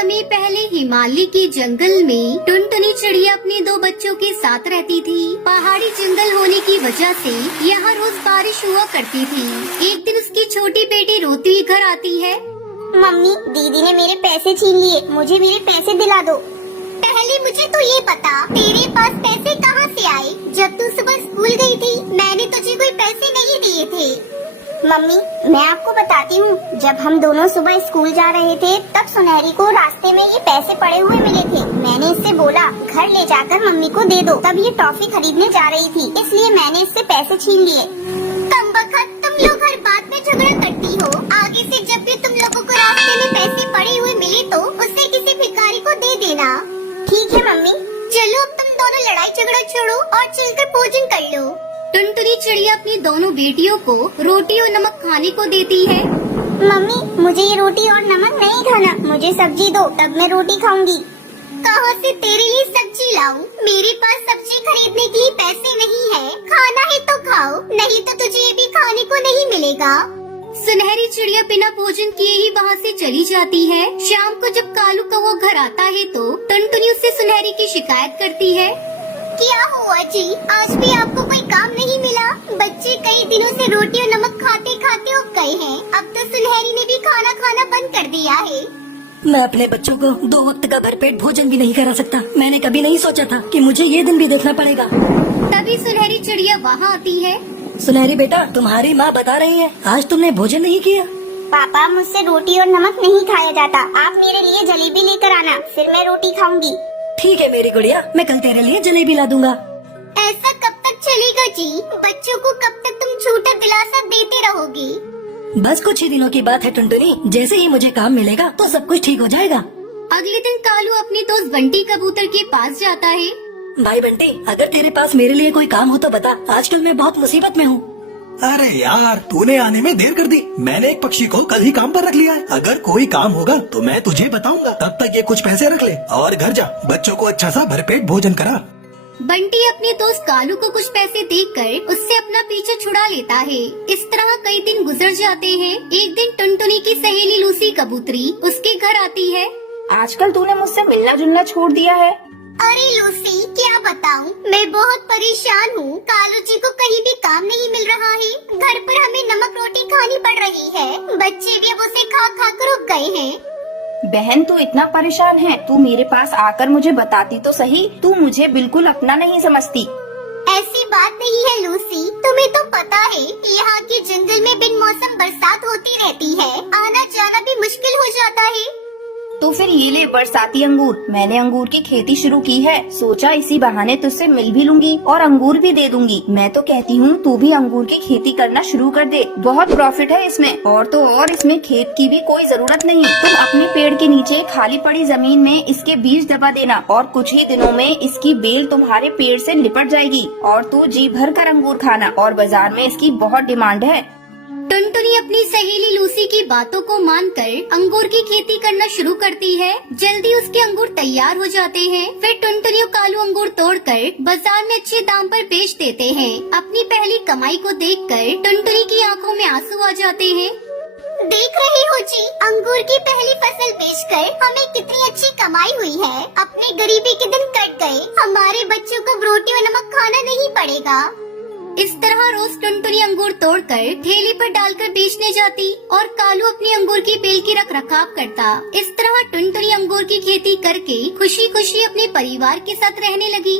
समय पहले हिमालय के जंगल में टुनटुनी चिड़िया अपने दो बच्चों के साथ रहती थी। पहाड़ी जंगल होने की वजह से यहाँ रोज बारिश हुआ करती थी। एक दिन उसकी छोटी बेटी रोती हुई घर आती है। मम्मी, दीदी ने मेरे पैसे छीन लिए, मुझे मेरे पैसे दिला दो। पहले मुझे तो ये बता, तेरे पास पैसे कहाँ से आए? जब तू सुबह स्कूल गई थी, मैंने तुझे कोई पैसे नहीं दिए थे। मम्मी, मैं आपको बताती हूँ, जब हम दोनों सुबह स्कूल जा रहे थे, तब सुनहरी को रास्ते में ये पैसे पड़े हुए मिले थे। मैंने इससे बोला घर ले जाकर मम्मी को दे दो। तब ये टॉफी खरीदने जा रही थी, इसलिए मैंने इससे पैसे छीन लिए। कमबख्त, तुम लोग हर बात में झगड़ा करती हो। आगे से जब भी तुम लोगों को रास्ते में पैसे पड़े हुए मिले तो उससे किसी भिखारी को दे देना। ठीक है मम्मी। चलो अब तुम दोनों लड़ाई झगड़ा छोड़ो और चलकर भोजन कर लो। टुनटुनी चिड़िया अपनी दोनों बेटियों को रोटी और नमक खाने को देती है। मम्मी, मुझे ये रोटी और नमक नहीं खाना, मुझे सब्जी दो, तब मैं रोटी खाऊंगी। कहाँ से तेरे लिए सब्जी लाऊं? मेरे पास सब्जी खरीदने के लिए पैसे नहीं है। खाना है तो खाओ, नहीं तो तुझे भी खाने को नहीं मिलेगा। सुनहरी चिड़िया बिना भोजन किए ही वहाँ से चली जाती है। शाम को जब कालू कौवा घर आता है तो टुनटुनी उससे सुनहरी की शिकायत करती है। क्या हुआ जी, आज भी आपको कोई काम नहीं मिला? बच्चे कई दिनों से रोटी और नमक खाते खाते उब गए हैं। अब तो सुनहरी ने भी खाना खाना बंद कर दिया है। मैं अपने बच्चों को 2 वक्त का भरपेट भोजन भी नहीं करा सकता। मैंने कभी नहीं सोचा था कि मुझे ये दिन भी देखना पड़ेगा। तभी सुनहरी चिड़िया वहाँ आती है। सुनहरी बेटा, तुम्हारी माँ बता रही है आज तुमने भोजन नहीं किया। पापा, मुझसे रोटी और नमक नहीं खाया जाता। आप मेरे लिए जलेबी लेकर आना, फिर मैं रोटी खाऊंगी। ठीक है मेरी गुड़िया, मैं कल तेरे लिए जलेबी ला दूंगा। ऐसा कब तक चलेगा जी? बच्चों को कब तक तुम झूठा दिलासा देते रहोगे? बस कुछ ही दिनों की बात है टुनटुनी, जैसे ही मुझे काम मिलेगा तो सब कुछ ठीक हो जाएगा। अगले दिन कालू अपने दोस्त बंटी कबूतर के पास जाता है। भाई बंटी, अगर तेरे पास मेरे लिए कोई काम हो तो बता, आजकल मैं बहुत मुसीबत में हूँ। अरे यार, तूने आने में देर कर दी। मैंने एक पक्षी को कल ही काम पर रख लिया है। अगर कोई काम होगा तो मैं तुझे बताऊंगा। तब तक ये कुछ पैसे रख ले और घर जा, बच्चों को अच्छा सा भरपेट भोजन करा। बंटी अपने दोस्त कालू को कुछ पैसे देकर उससे अपना पीछे छुड़ा लेता है। इस तरह कई दिन गुजर जाते हैं। एक दिन टुनटुनी की सहेली लूसी कबूतरी उसके घर आती है। आजकल तूने मुझसे मिलना जुलना छोड़ दिया है। अरे लूसी, क्या बताऊं, मैं बहुत परेशान हूँ। कालू जी को कहीं भी काम नहीं मिल रहा है। घर पर हमें नमक रोटी खानी पड़ रही है। बच्चे भी अब उसे खा खा कर उब गए हैं। बहन, तू इतना परेशान है, तू मेरे पास आकर मुझे बताती तो सही। तू मुझे बिल्कुल अपना नहीं समझती। ऐसी बात नहीं है लूसी, तुम्हें तो पता है कि यहाँ के जंगल में बिन मौसम बरसात होती रहती है। आना जाना भी मुश्किल हो जाता है। तो फिर ये ले बरसाती अंगूर। मैंने अंगूर की खेती शुरू की है, सोचा इसी बहाने तुझसे मिल भी लूंगी और अंगूर भी दे दूंगी। मैं तो कहती हूँ तू भी अंगूर की खेती करना शुरू कर दे, बहुत प्रॉफिट है इसमें। और तो और इसमें खेत की भी कोई जरूरत नहीं। तुम अपने पेड़ के नीचे खाली पड़ी जमीन में इसके बीज दबा देना और कुछ ही दिनों में इसकी बेल तुम्हारे पेड़ से लिपट जाएगी और तू जी भर कर अंगूर खाना। और बाजार में इसकी बहुत डिमांड है। टुनटुनी अपनी सहेली लूसी की बातों को मानकर अंगूर की खेती करना शुरू करती है। जल्दी उसके अंगूर तैयार हो जाते हैं। फिर टुनटुनी और कालू अंगूर तोड़कर बाजार में अच्छे दाम पर बेच देते हैं। अपनी पहली कमाई को देखकर टुनटुनी की आंखों में आंसू आ जाते हैं। देख रही हो जी, अंगूर की पहली फसल बेचकर हमें कितनी अच्छी कमाई हुई है। अपने गरीबी के दिन कट गए। हमारे बच्चों को रोटी और नमक खाना नहीं पड़ेगा। इस तरह रोज टुनटुनी अंगूर तोड़कर ठेले पर डालकर बेचने जाती और कालू अपनी अंगूर की बेल की रख रखाव करता। इस तरह टुनटुनी अंगूर की खेती करके खुशी खुशी अपने परिवार के साथ रहने लगी।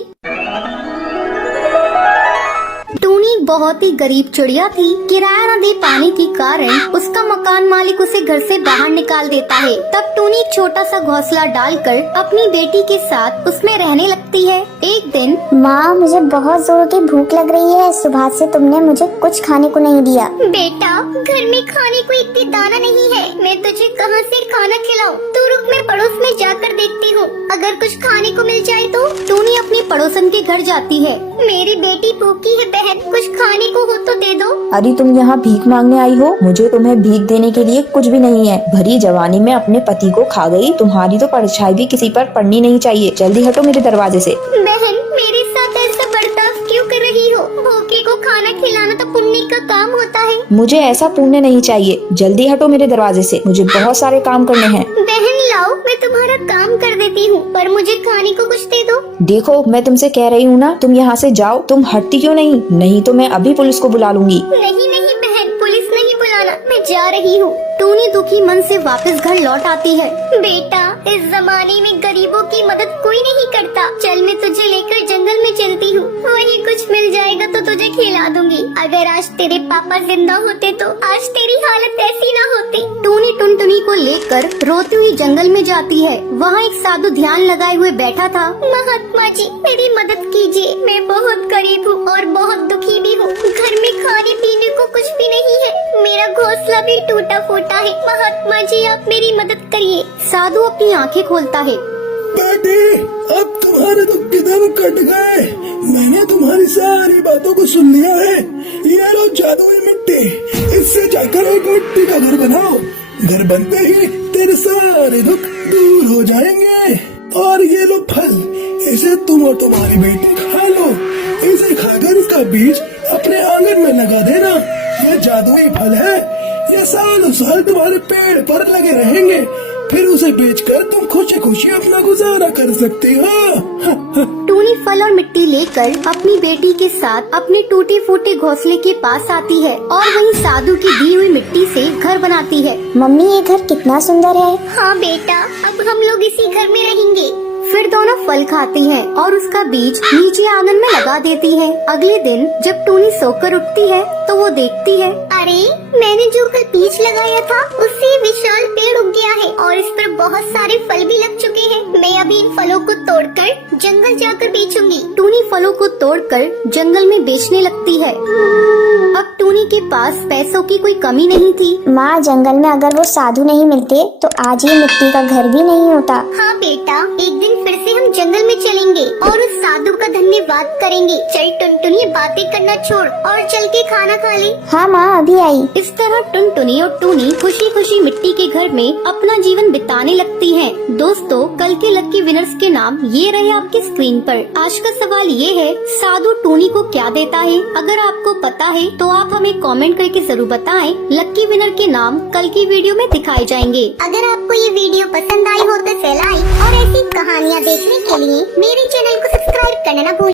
टूनी बहुत ही गरीब चिड़िया थी। किराया न दे पाने के कारण उसका मकान मालिक उसे घर से बाहर निकाल देता है। तब टूनी एक छोटा सा घोंसला डालकर अपनी बेटी के साथ उसमें रहने लगती है। एक दिन, माँ, मुझे बहुत जोर की भूख लग रही है। सुबह से तुमने मुझे कुछ खाने को नहीं दिया। बेटा, घर में खाने को इतनी दाना नहीं है। मैं तुझे कहाँ से खाना खिलाऊं? तू रुक, मैं पड़ोस में जाकर देखती हूँ, अगर कुछ खाने को मिल जाए तो। टूनी अपनी पड़ोसन के घर जाती है। मेरी बेटी भूखी है बहन, कुछ खाने को हो तो दे दो। अरे तुम यहाँ भीख मांगने आई हो? मुझे तुम्हें भीख देने के लिए कुछ भी नहीं है। भरी जवानी में अपने पति को खा गई। तुम्हारी तो परछाई भी किसी पर पड़नी नहीं चाहिए। जल्दी हटो मेरे दरवाजे से। बहन, मेरे साथ ऐसा बर्ताव क्यों कर रही हो? भूखे को खाना खिलाना तो पुण्य का काम होता है। मुझे ऐसा पुण्य नहीं चाहिए। जल्दी हटो मेरे दरवाजे से, मुझे बहुत सारे काम करने हैं। बहन लाओ मैं तुम्हारा काम कर देती हूँ, पर मुझे खाने को कुछ दे दो। देखो मैं तुमसे कह रही हूँ ना, तुम यहाँ से जाओ। तुम हटती क्यों नहीं? नहीं तो मैं अभी पुलिस को बुला लूंगी। नहीं नहीं बहन, पुलिस नहीं बुलाना, मैं जा रही हूँ। टूनी दुखी मन से वापस घर लौट आती है। बेटा, इस जमाने में गरीबों की मदद कोई नहीं करता। चल मैं तुझे लेकर जंगल में चलती हूँ, वहीं कुछ मिल जाएगा तो तुझे खिला दूंगी। अगर आज तेरे पापा जिंदा होते तो आज तेरी हालत ऐसी ना होती। टूनी टुनटुनी को लेकर रोती हुई जंगल में जाती है। वहाँ एक साधु ध्यान लगाए हुए बैठा था। महात्मा जी मेरी मदद कीजिए, मैं बहुत गरीब हूँ और बहुत दुखी भी हूँ। घर में खाने पीने को कुछ भी नहीं है, मेरा घोंसला भी टूटा फूटा है। महात्मा जी आप मेरी मदद करिए। साधु अपनी आंखें खोलता है। बेटी, अब तुम्हारे तो किधर कट गए। मैंने तुम्हारी सारी बातों को सुन लिया है। ये लो जादुई मिट्टी, इससे जाकर एक मिट्टी का घर बनाओ। घर बनते ही तेरे सारे दुख दूर हो जाएंगे। और ये लो फल, इसे तुम और तुम्हारी बेटी खा लो। इसे खाकर इसका बीज अपने आंगन में लगा देना। ये जादुई फल है, ये सालों साल तुम्हारे पेड़ पर लगे रहेंगे। फिर उसे बेचकर तुम खुशी खुशी अपना गुजारा कर सकती हो। टूनी फल और मिट्टी लेकर अपनी बेटी के साथ अपने टूटे फूटे घोंसले के पास आती है और वहीं साधु की दी हुई मिट्टी से घर बनाती है। मम्मी ये घर कितना सुंदर है। हाँ बेटा, अब हम लोग इसी घर में रहेंगे। फिर दोनों फल खाती हैं और उसका बीज नीचे आंगन में लगा देती है। अगले दिन जब टूनी सोकर उठती है तो वो देखती है, अरे मैंने जो कल बीज लगाया था उससे विशाल पेड़ उग गया है और इस पर बहुत सारे फल भी लग चुके हैं। मैं अभी इन फलों को तोड़कर जंगल जाकर बेचूंगी। टूनी फलों को तोड़कर जंगल में बेचने लगती है। अब टूनी के पास पैसों की कोई कमी नहीं थी। माँ, जंगल में अगर वो साधु नहीं मिलते तो आज ये मिट्टी का घर भी नहीं होता। हाँ बेटा, एक दिन फिर से हम जंगल में चलेंगे और उस साधु का धन्यवाद करेंगे। चल टुनटुनी बातें करना छोड़ और चल के खाना खा ले। हाँ माँ, अभी आई। इस तरह टुनटुनी और टूनी खुशी खुशी मिट्टी के घर में अपना जीवन बिताने लगती हैं। दोस्तों, कल के लकी विनर्स के नाम ये रहे आपकी स्क्रीन पर। आज का सवाल ये है, साधु टूनी को क्या देता है? अगर आपको पता है तो आप हमें कमेंट करके जरूर बताएं। लकी विनर के नाम कल की वीडियो में दिखाए जाएंगे। अगर आपको ये वीडियो पसंद आई हो तो लाइक और ऐसी कहानियाँ देखने के लिए मेरे चैनल को सब्सक्राइब करना ना भूलें।